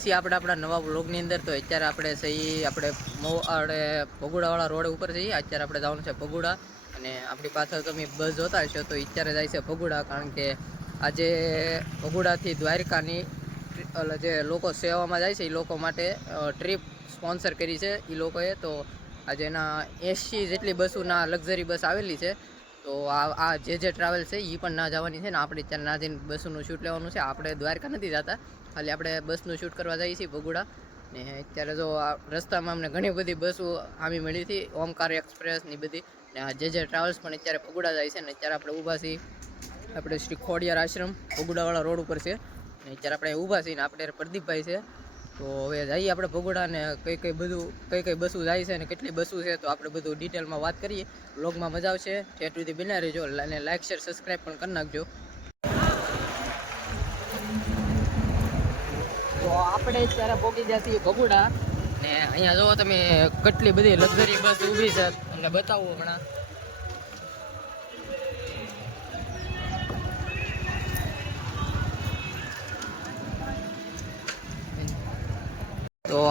આવી છીએ આપણે આપણા નવા બ્લોગની અંદર તો અત્યારે આપણે સહી, આપણે આપણે ભગુડાવાળા રોડ ઉપર છીએ અત્યારે આપણે જવાનું છે ભગુડા અને આપણી પાછળ તમે બસ જોતા હશો, તો અત્યારે જાય છે ભગુડા કારણ કે આજે ભગુડાથી દ્વારકાની જે લોકો સેવામાં જાય છે, એ લોકો માટે ટ્રીપ સ્પોન્સર કરી છે. એ લોકોએ તો આજે એના એંશી જેટલી બસોના લક્ઝરી બસ આવેલી છે. તો આ આ જે જે ટ્રાવેલ છે એ પણ ના જવાની છે ને આપણે ત્યાં ના જઈને બસનું શૂટ લેવાનું છે. આપણે દ્વારકા નથી જતા. ખાલી આપણે બસનું શૂટ કરવા જઈએ છીએ ભગુડા. ને અત્યારે જો આ રસ્તામાં અમને ઘણી બધી બસો આમી મળી હતી. ઓમકાર એક્સપ્રેસની બધી. ને આ જે જે ટ્રાવેલ્સ પણ અત્યારે ભગુડા જાય છે ને અત્યારે આપણે ઊભા છીએ. આપણે શ્રી ખોડિયાર આશ્રમ, ભગુડાવાળા રોડ ઉપર છે. ને અત્યારે આપણે ઊભા છીએ ને આપણે પ્રદીપભાઈ છે. તો હવે જઈએ આપણે ભગોડાને કઈ કઈ બધું, કઈ કઈ બસો જાય છે અને કેટલી બસો છે તો આપણે બધું ડિટેલમાં વાત કરીએ. બ્લોગમાં મજા આવશે. ઠેઠ સુધી બિના રહેજો. અને લાઇક શેર સબસ્ક્રાઈબ પણ કરી નાખજો. તો આપણે અત્યારે પહોંચી ગયા છીએ ભગુડા ને અહીંયા જો તમે કેટલી બધી લક્ઝરી બસ ઊભી છે. તમને બતાવું હમણાં.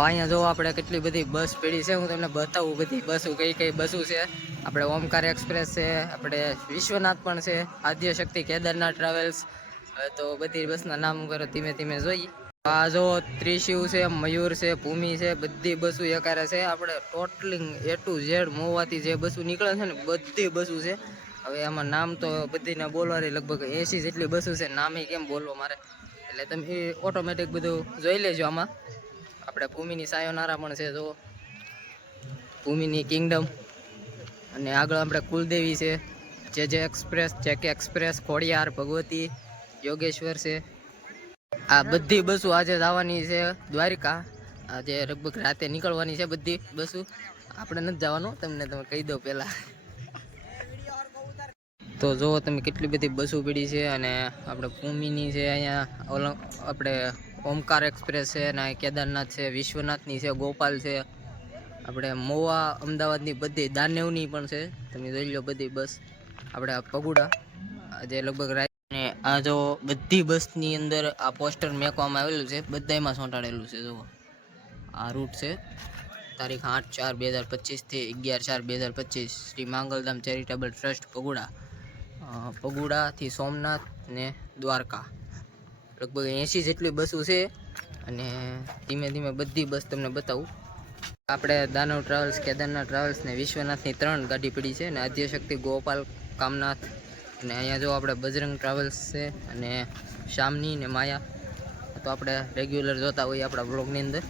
અહીંયા જો આપણે કેટલી બધી બસ પડી છે. હું તમને બતાવું બધી બસો, કઈ કઈ બસો છે. આપણે ઓમકાર એક્સપ્રેસ છે, આપણે વિશ્વનાથ પણ છે આદ્ય શક્તિ કેદારનાથ ટ્રાવેલ્સ. તો બધી બસના નામ કરો ધીમે ધીમે જોઈએ. આ જો ત્રિશિવ છે, મયુર છે, ભૂમિ છે, બધી બસો એકારે છે. આપણે ટોટલિંગ એ ટુ ઝેડ મોવાથી જે બસો નીકળે છે ને, બધી બસો છે. હવે આમાં નામ તો બધીને બોલવાની લગભગ એસી જેટલી બસો છે. નામે કેમ બોલવો મારે? એટલે તમે ઓટોમેટિક બધું જોઈ લેજો આમાં. આપણે ભૂમિની સાયોનારા પણ છે જો ભૂમિની કિંગડમ અને આગળ આપણે કુલદેવી છે. જે જે express JK express Khodiyar, Bhagwati, Yogeshwar છે. આ બધી બસો આજે જવાની છે દ્વારિકા. આજે લગભગ રાતે નીકળવાની છે બધી બસો. આપણે નથી જવાનું, તમને તમે કહી દો પહેલાં. તો જુઓ તમે કેટલી બધી બસો પડી છે અને આપણે ભૂમિની છે અહીંયા આપણે ઓમકાર એક્સપ્રેસ છે ને કેદારનાથ છે, વિશ્વનાથની છે, ગોપાલ છે. આપણે મોવા, અમદાવાદની બધી, દાનેવની પણ છે. તમે જોઈ લો બધી બસ. આપણે પગુડા આજે લગભગ અને આ જો બધી બસની અંદર આ પોસ્ટર મેકવામાં આવેલું છે બધામાં સોંટાડેલું છે, જુઓ. આ રૂટ છે. તારીખ આઠ ચાર બે હજાર પચીસથી અગિયાર ચાર બે હજાર પચીસ. Shri Mangaldham charitable trust, Paguda. પગુડાથી Somnath ને દ્વારકા. લગભગ એંશી જેટલી બસો છે. અને ધીમે ધીમે બધી બસ તમને બતાવું. આપણે દાનવ ટ્રાવેલ્સ કેદારનાથ ટ્રાવેલ્સ ને વિશ્વનાથની ત્રણ ગાડી પડી છે અને આદ્યશક્તિ, ગોપાલ, કામનાથ અને અહીંયા જો આપણે બજરંગ ટ્રાવેલ્સ છે અને શામની ને માયા. તો આપણે રેગ્યુલર જોતા હોઈએ આપણા બ્લોગની અંદર.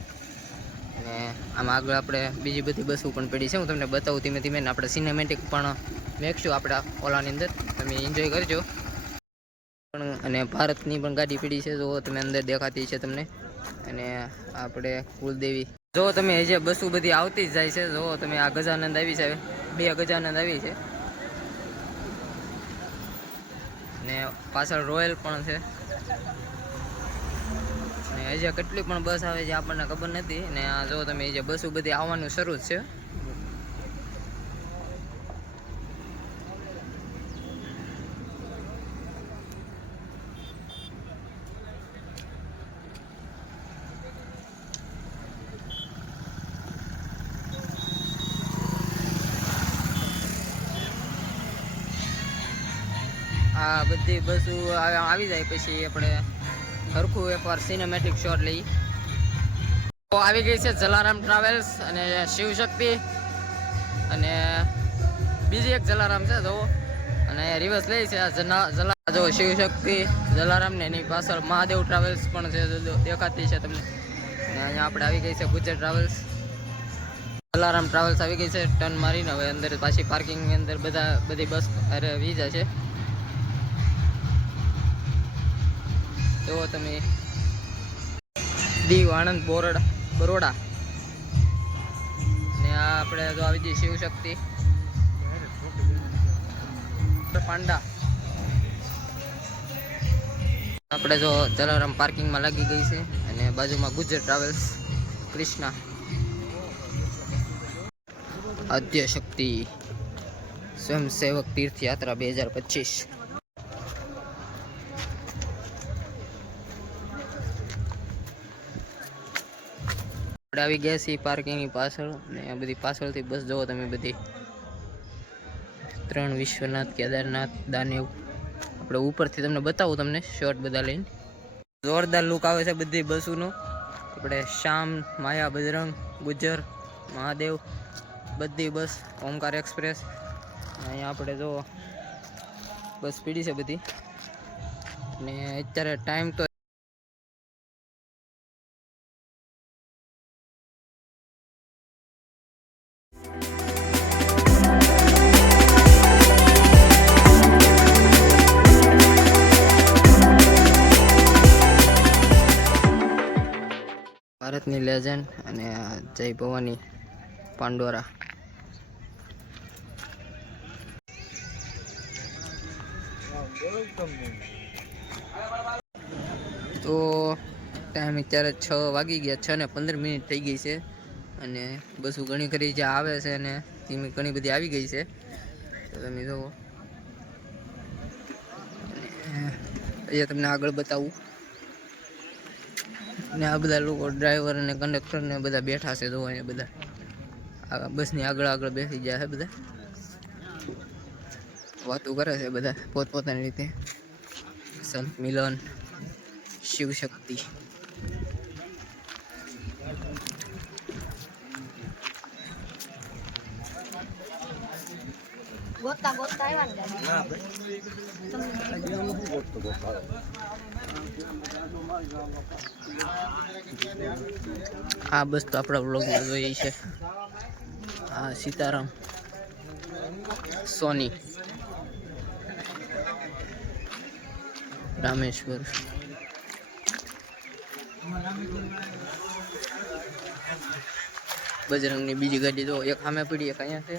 અને આમાં આગળ આપણે બીજી બધી બસો પણ પડી છે. હું તમને બતાવું ધીમે ધીમે ને આપણે સિનેમેટિક પણ મેકશું આપણા ઓલાની અંદર. તમે એન્જોય કરજો. પણ અને ભારતની પણ ગાડી પીડી છે, જો તમે અંદર દેખાતી છે તમને. અને આપણે કુલદેવી. જો તમે જે બસો બધી આવતી જ જાય છે, જો તમે આ ગજાનંદ આવી છે, બે ગજાનંદ આવી છે. ને પાછળ રોયલ પણ છે. ને હજી કેટલી પણ બસ આવે છે આપણને ખબર નથી. ને આ જો તમે જે બસો બધી આવવાનું શરૂ છે. આ બધી બસો આવી જાય પછી આપણે સરખું એકવાર સિનેમેટિક શોટ લઈ. તો આવી ગઈ છે જલારામ ટ્રાવેલ્સ અને શિવશક્તિ. અને બીજી એક જલારામ છે જો અને રિવર્સ લઈ છે આ જલા જો શિવશક્તિ જલારામ ને એની પાછળ મહાદેવ ટ્રાવેલ્સ પણ છે દેખાતી છે તમને. અને અહીંયા આપણે આવી ગઈ છે ગુજરાત ટ્રાવેલ્સ જલારામ ટ્રાવેલ્સ આવી ગઈ છે ટર્ન મારીને હવે અંદર પાછી પાર્કિંગની અંદર બધા બધી બસ અરે વીજા છે. જુઓ તમે દીવ, આણંદ, બોરડા, બરોડા. ને આ આપણે જો આવી જઈએ શિવશક્તિ પાંડા. આપણે જો જલારામ પાર્કિંગમાં લાગી ગઈ છે અને બાજુમાં ગુજર ટ્રાવેલ્સ, કૃષ્ણા. આદ્ય શક્તિ, સ્વયંસેવક તીર્થયાત્રા બે હજાર પચીસ. આપણે આવી ગયા છીએ પાર્કિંગની પાછળ. ને આ બધી પાછળથી બસ જુઓ તમે બધી. ત્રણ વિશ્વનાથ, કેદારનાથ, દાનેવ. આપણે ઉપરથી તમને બતાવું તમને શોર્ટ બધા લઈને. જોરદાર લુક આવે છે બધી બસોનો. આપણે શ્યામ, માયા, બજરંગ ગુજર મહાદેવ, બધી બસ, ઓમકાર એક્સપ્રેસ. અહીંયા આપણે જો બસ પીડી છે બધી. ને અત્યારે ટાઈમ તો ભારતની અને જય ભવાની પાંડોરા. તો, ટાઈમ અત્યારે છ વાગી ગયા, છ ને પંદર મિનિટ થઈ ગઈ છે અને બસો ઘણી ખરી જે આવે છે અને ધીમી ઘણી બધી આવી ગઈ છે. તો તમે જુઓ અહીંયા તમને આગળ બતાવું. ને આ બધા લોકો ડ્રાઈવર અને કંડક્ટર ને બધા બેઠા છે જો અહીંયા બધા. આ બસની આગળ આગળ બેસી ગયા છે બધા. વાતો કરે છે બધા પોતપોતાની રીતે. સંત મિલન શિવ શક્તિ. ગોતા ગોતા આવ્યા ને આ બસ તો આપણા બ્લોગમાં જોઈએ છે. આ સીતારામ, સોની, રામેશ્વર. બજરંગની બીજી ગાડી જો, એક સામે પડી, એક અહીંયા છે,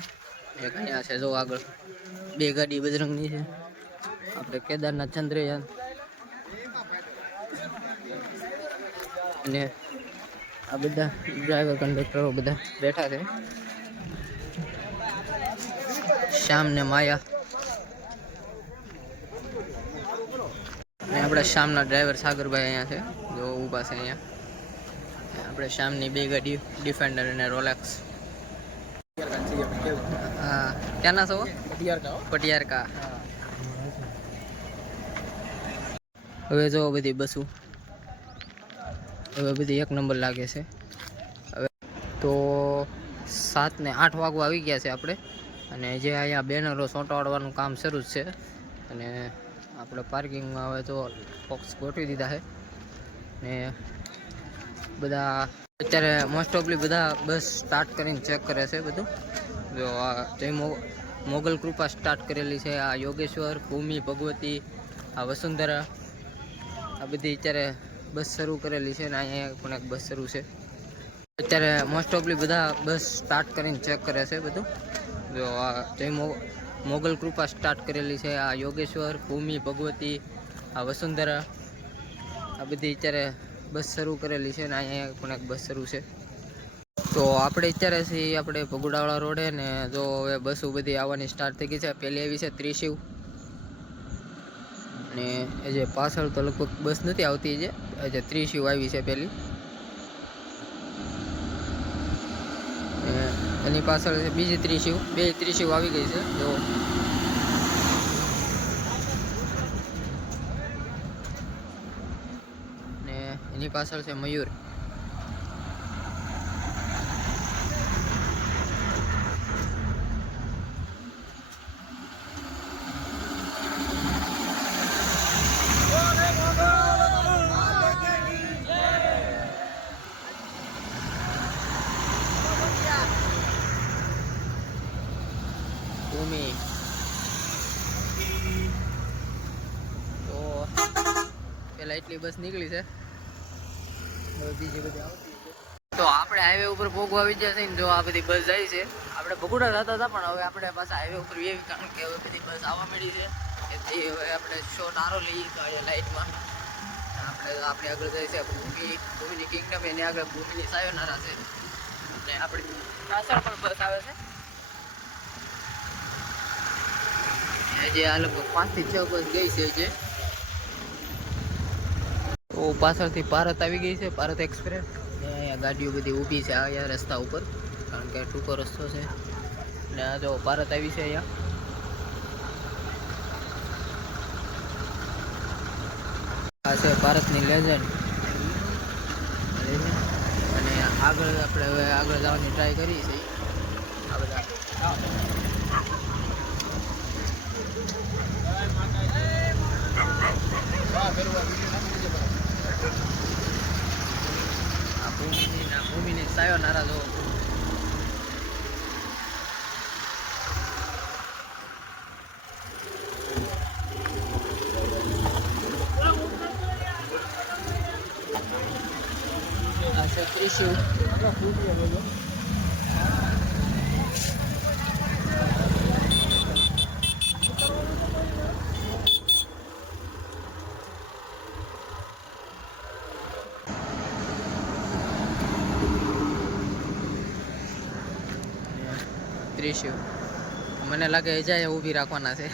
એક અહીંયા છે, જો આગળ. બે ગાડી બજરંગની છે. આપણે કેદારનાથ, ચંદ્રયાન અને આ બધા ડ્રાઈવર કંડક્ટરો બધા બેઠા છે. શ્યામ ને માયા. અને આપણે શ્યામના ડ્રાઈવર સાગરભાઈ અહીંયા છે. જો ઊભા છે અહીંયા. આપણે શ્યામની બે ગાડી ડિફેન્ડર અને રોલેક્સ. હા. ક્યાંના છો? પટિયાર કા હવે જો બધી બસું હવે બધી એક નંબર લાગે છે. હવે તો સાત ને આઠ વાગવા આવી ગયા છે આપણે. અને જે અહીંયા બેનરો ચોંટાડવાનું કામ શરૂ જ છે. અને આપણે પાર્કિંગમાં હવે તો બોક્સ ગોઠવી દીધા છે. ને બધા અત્યારે મોસ્ટ ઓફલી બધા બસ સ્ટાર્ટ કરીને ચેક કરે છે બધું. જો આ જય મોગલ કૃપા સ્ટાર્ટ કરેલી છે, આ યોગેશ્વર, ભૂમિ, ભગવતી, આ વસુંધરા, આ બધી અત્યારે બસ શરૂ કરેલી છે અને અહીંયા પણ એક બસ શરૂ છે. અત્યારે મોસ્ટ ઓફલી બધા બસ સ્ટાર્ટ કરીને ચેક કરે છે બધું. જો આ જય મોગલ કૃપા સ્ટાર્ટ કરેલી છે, આ યોગેશ્વર, ભૂમિ, ભગવતી, આ વસુંધરા, આ બધી અત્યારે બસ શરૂ કરેલી છે ને અહીંયા પણ એક બસ શરૂ છે. તો આપણે અત્યારે છીએ આપણે ભગુડાવાળા રોડે ને જો હવે બસો બધી આવવાની સ્ટાર્ટ થઈ ગઈ છે. પહેલી આવી છે ત્રિશિવ. અને જે પાછળ તો લગભગ બસ નથી આવતી એ જે ત્રિશિવ આવી છે પહેલી એની પાછળ છે બીજી ત્રિશિવ બે ત્રિશિવ આવી ગઈ છે, જો. ને એની પાછળ છે મયુર ભૂમિ તો પેલા બસ નીકળી છે. બીજી બધી આવતી તો આપણે હાઈવે ઉપર ભોગવા આવી છે ને જો આ બધી બસ જાય છે. આપણે ભગુડા જતા હતા, પણ હવે આપણે પાછા હાઈવે ઉપર એવી કારણ કે હવે બધી બસ આવવા મળી છે. એથી હવે આપણે શો નારો લઈએ તો અહીંયા લાઇટમાં આપણે આપણે આગળ જાય છે ભૂમિ, ભૂમિની કિંગડમ એની આગળ ભૂમિની સાયોનારા છે. અને આપણી પાછળ પણ બસ આવે છે. જે આ લગભગ પાંચથી છ બસ ગઈ છે જે તો પાછળથી ભારત આવી ગઈ છે, ભારત એક્સપ્રેસ. ને અહીંયા ગાડીઓ બધી ઊભી છે અહીંયા રસ્તા ઉપર, કારણ કે ટૂંકો રસ્તો છે. ને આ જો ભારત આવી છે અહીંયા. આ છે ભારતની લેજન્ડ અને આગળ આપણે હવે આગળ જવાની ટ્રાય કરી છે આ બધા આ ભૂમિની ના ભૂમિની સાયો નારા જો આ છે ત્રિશુલ ત્રિશુલ મને લાગે એજાએ ઊભી રાખવાના છે.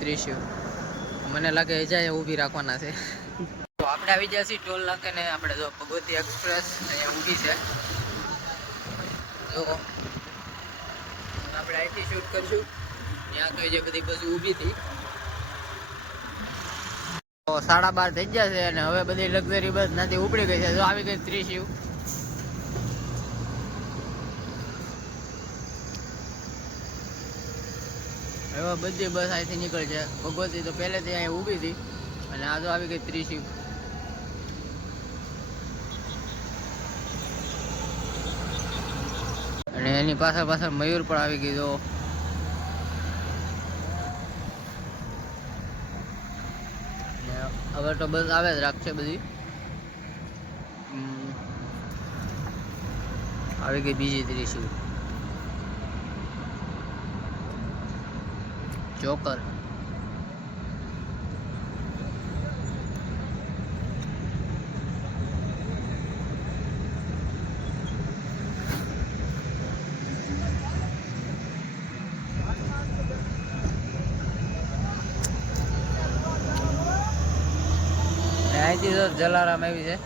ત્રિશુલ મને લાગે એજાએ ઊભી રાખવાના છે. તો આપણે આવી ગયા છીએ ટોલ નાકે ને આપણે જો ભગવતી એક્સપ્રેસ અહીંયા ઊભી છે. જો. આપણે અહીંથી શૂટ કરશું. ત્યાં તો જે બધી બસ ઊભી હતી. સાડા બાર થઈ ગયા છે અને હવે બધી લક્ઝરી બસ નથી ઉપડી ગઈ છે. જો આવી ગઈ ત્રીસ યુ હવે બધી બસ અહીંથી નીકળશે ભગવતી તો પહેલેથી અહીં ઊભી હતી. અને આ તો આવી ગઈ ત્રીસ યુ અને એની પાછળ પાછળ મયુર પણ આવી ગઈ તો ને હવે તો બસ આવે જ રાખશે બધી. આવી ગઈ બીજી ત્રીસી જોકર ને અહીંથી તો જલારામ આવી છે.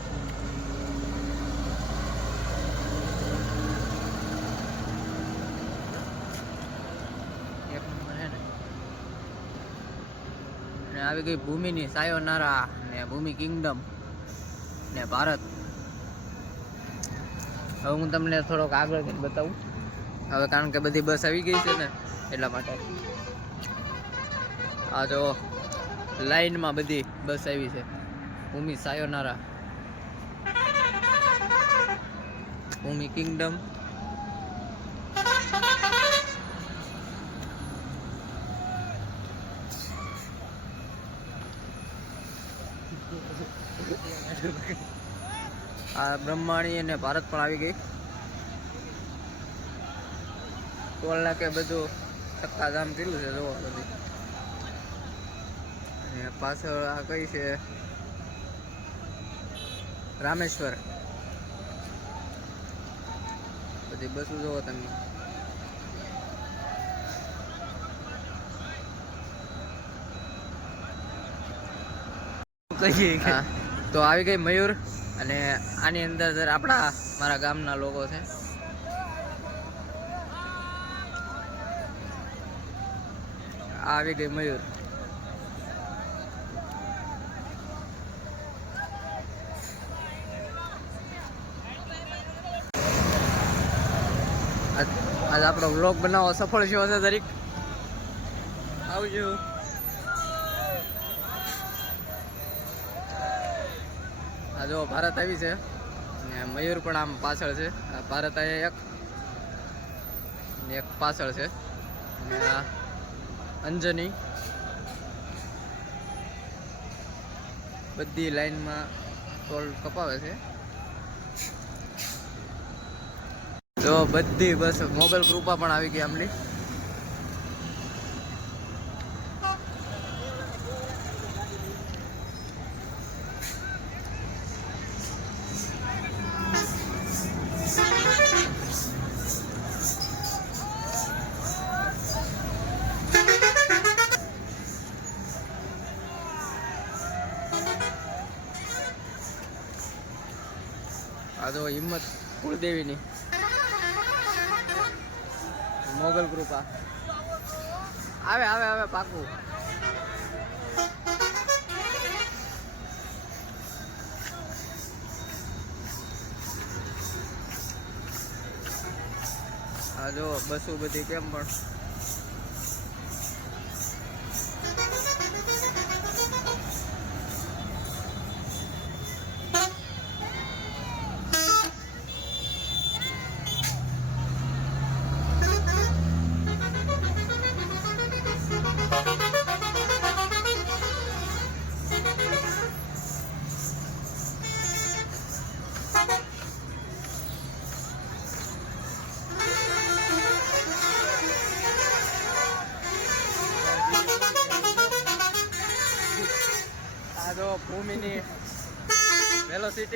એક નંબર છે ને. ને આવી ગઈ ભૂમિની સાયોનારા ને ભૂમિ કિંગડમ ને ભારત. હવે હું તમને થોડોક આગળ બતાવું. હવે કારણ કે બધી બસ આવી ગઈ છે ને, એટલા માટે. આ જો લાઈનમાં બધી બસ આવી છે. ભૂમિ સાયોનારા ભૂમિ કિંગડમ આ બ્રહ્માણી અને ભારત પણ આવી ગઈ. ટોલ નાકે બધું ચક્કાજામ કર્યું છે જોવા. બધું પાછળ આ કઈ છે? રામેશ્વર. બધી બસો જોવો તમે. તો આવી ગઈ મયુર અને આની અંદર આપણા મારા ગામના લોકો છે. આવી ગઈ મયુર. આજ આપણો વ્લોગ બનાવો સફળ થયો હશે તરીક આવજો. આ જો ભારત આવી છે. ને મયુર પણ આમ પાછળ છે. ભારત આ એક. ને એક પાછળ છે. ને આ અંજની. બધી લાઈનમાં ટોલ કપાવે છે. તો બધી બસ મોગલ કૃપા પણ આવી ગઈ આમની. આ તો હિંમત કુળદેવીની. આ જો બસો બધી કેમ પણ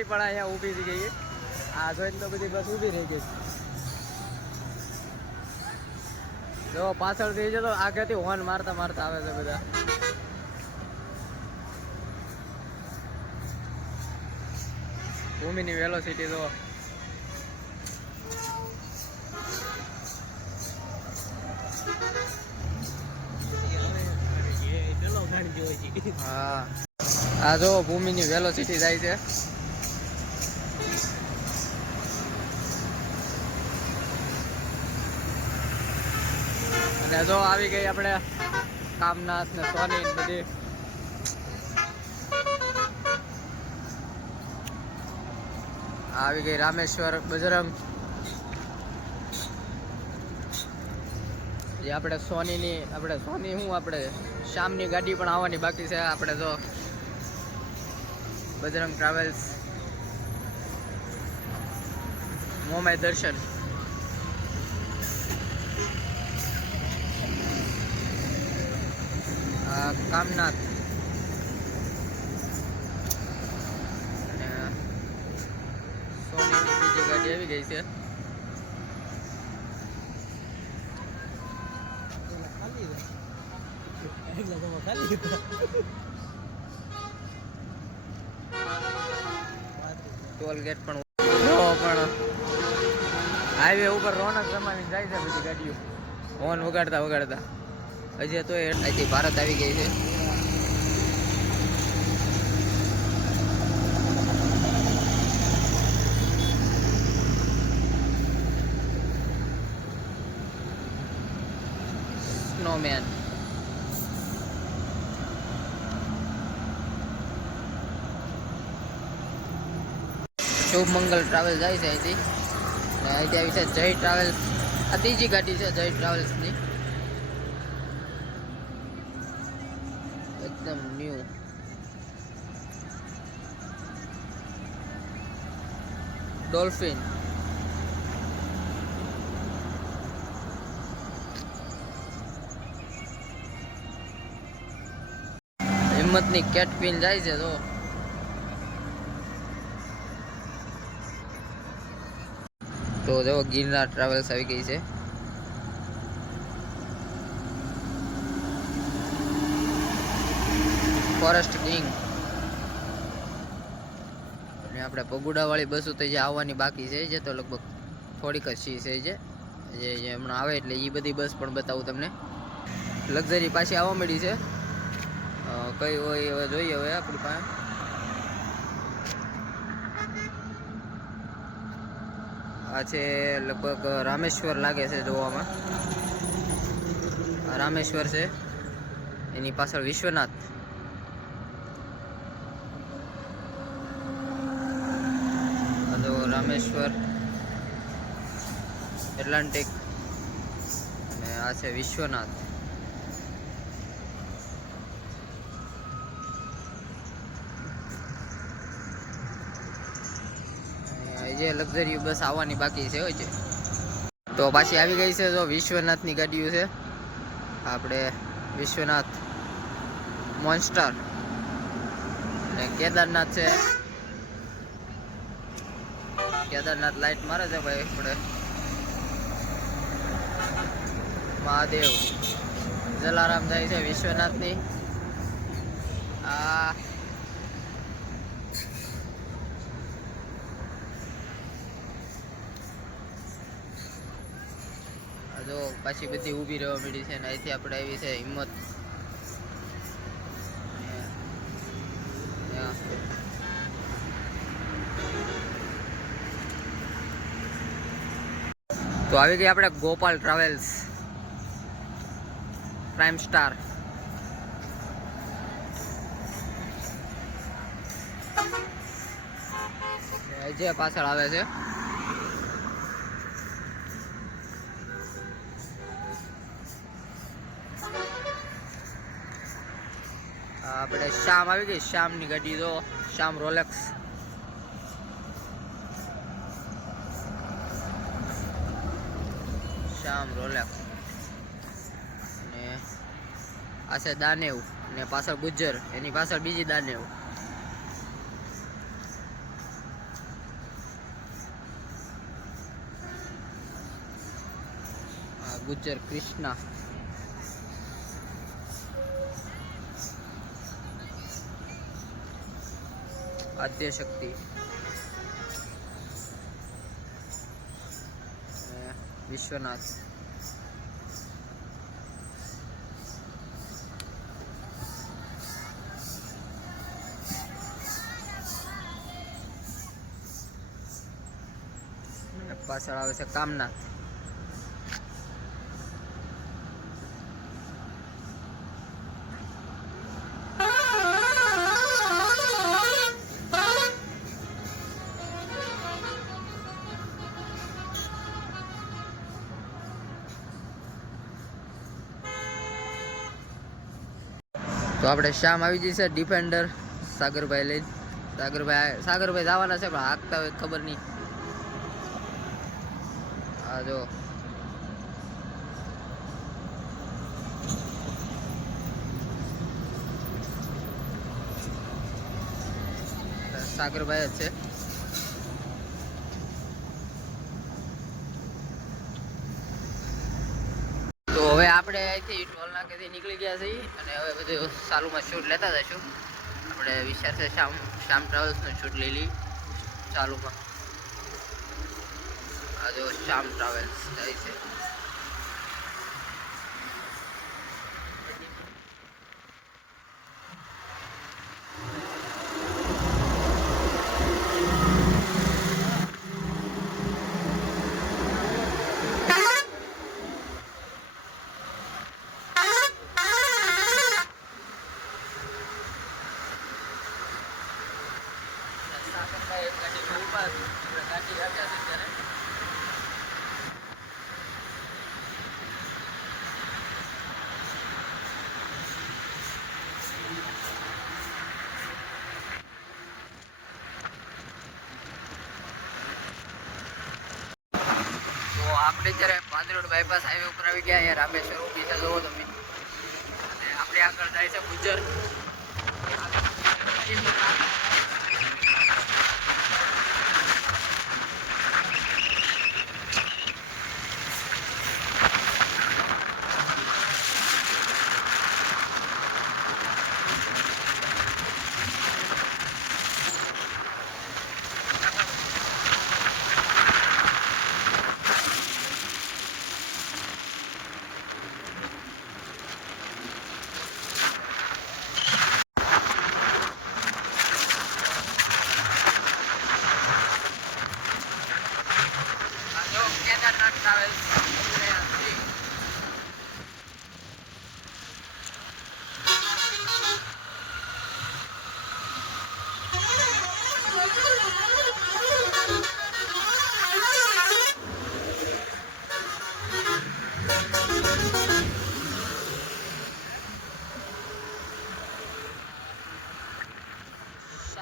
પણ અહીંયા ઊભી થઈ ગઈ. આ જોઈને તો બધી બસ ઊભી રહી ગઈ. જો પાછળથી છે તો આગળથી હોર્ન મારતા મારતા આવે છે બધા. ભૂમિની વેલોસિટી તો હા. આ જો ભૂમિની વેલોસિટી જાય છે. અને જો આવી ગઈ આપણે કામનાથ ને સોની બધી. આવી ગઈ રામેશ્વર બજરંગ. જે આપણે સોનીની, આપણે સોની શું આપણે શામની ગાડી પણ આવવાની બાકી છે. આપણે તો બજરંગ ટ્રાવેલ્સ મોમાય દર્શન. કામનાથ. અને સોનીની બીજી ગાડી આવી ગઈ છે. ટોલ પણ પણ ઉપર રોનક જમાની જાય છે બધી ગાડીઓ. હોર્ન વગાડતા વગાડતા. હજી તો અહીંથી ભારત આવી ગઈ છે. સ્નોમેન શુભ મંગલ ટ્રાવેલ જાય છે અહીંથી. અહીંથી આવી છે જય ટ્રાવેલ આ ત્રીજી ગાડી છે જય ટ્રાવેલ્સની એકદમ ન્યૂ ડોલ્ફિન હિંમતની કેટ પીન જાય છે તો તો જો ગિરનાર ટ્રાવેલ્સ આવી ગઈ છે. Forest king. અને આપણે પગુડાવાળી બસો તો જે આવવાની બાકી છે, જે તો લગભગ થોડીક જ છે જે. જે હમણાં આવે એટલે એ બધી બસ પણ બતાવું તમને. લક્ઝરી પાછી આવવા મળી છે. કઈ હોય હવે જોઈએ હવે આપણી પાસે. આ છે લગભગ રામેશ્વર લાગે છે જોવામાં. રામેશ્વર છે. એની પાછળ વિશ્વનાથ આ જો રામેશ્વર એટલાન્ટિક અને આ છે વિશ્વનાથ. જે લક્ઝરી બસ આવવાની બાકી છે, હોય છે. તો પાછી આવી ગઈ છે તો વિશ્વનાથની ગાડીઓ છે. આપણે વિશ્વનાથ મોન્સ્ટર. અને કેદારનાથ છે. કેદારનાથ લાઈટ મારે છે ભાઈ આપણે. મહાદેવ. જલારામ થાય છે વિશ્વનાથની. આ. જો પાછી બધી ઊભી રહેવા મળી છે અને અહીંથી આપણે આવી છે હિંમત તો આવી ગઈ આપણે ગોપાલ ટ્રાવેલ્સ. Prime star. જે પાછળ આવે છે. આપણે શ્યામ આવી ગઈ, શ્યામની ગાડી જો શ્યામ રોલેક્સ શ્યામ રોલેક્સ અને આ દાનેવ અને પાછળ ગુજ્જર એની પાછળ બીજી દાનેવ. ગુજ્જર કૃષ્ણા. આદ્ય શક્તિ વિશ્વનાથ. પાછળ આવે છે કામનાથ તો આપણે શ્યામ આવી જશે ડિફેન્ડર સાગરભાઈ લઈને સાગરભાઈ સાગરભાઈ જવાના છે, પણ હાંકતા હોય ખબર નહીં. આ જો. સાગરભાઈ જ છે. તો હવે આપણે અહીંથી ટોલ નાકેથી નીકળી ગયા છીએ અને હવે બધું સાલુમાં શૂટ લેતા જઈશું. આપણે વિચાર છે શ્યામ શ્યામ ટ્રાવેલ્સનું શૂટ લઈ લઈ ચાલુમાં આ જો શ્યામ ટ્રાવેલ્સ જાય છે સાગરભાઈ ગાડીમાં ઊભા છે. આપણે ગાડી આવ્યા છે ત્યારે તો આપણે જ્યારે પાંદરોડ બાયપાસ હાઈવે ઉપર આવી ગયા અહીંયા રામેશ્વર છે જોવો તમે અને આપણે આગળ જાય છે ગુજર આ જો કેદારનાથ ટ્રાવેલ્સ સામે તો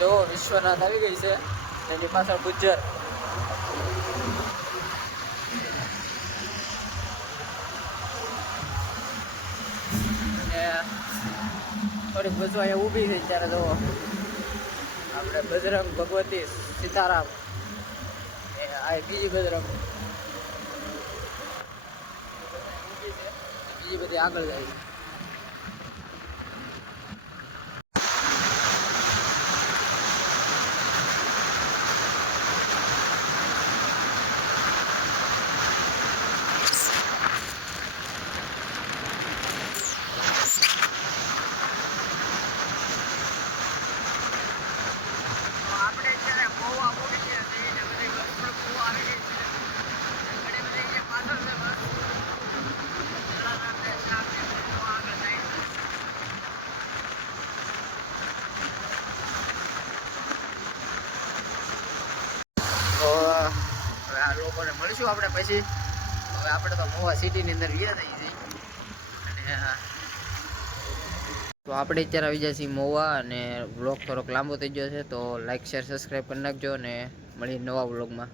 જો વિશ્વનાથ આવી ગઈ છે. એની પાછળ ગુજ્જર. થોડીક બસો અહીંયા ઊભી ગઈ ત્યારે જો આપણે બજરંગ ભગવતી સીતારામ આ બીજી બજરંગ. બીજી બધી આગળ જાય છે આપણે અત્યારે મહુવા પહોંચી ગયા છીએ ને બધી બસ પણ મહુવા આવી ગઈ છે ઘણી બધી જે પાછળ છે બસ જલારામ ને શ્યામ ને મહુવા આગળ જાય છે તો હવે આ લોકોને પછી હવે આપણે તો મોવા સિટીની અંદર ગયા થઈ અને તો આપણે અત્યારે આવી છીએ મોવા અને વ્લોગ થોડોક લાંબો થઈ ગયો છે, તો લાઈક શેર સબસ્ક્રાઈબ કરી નાખજો અને મળીએ નવા વ્લોગમાં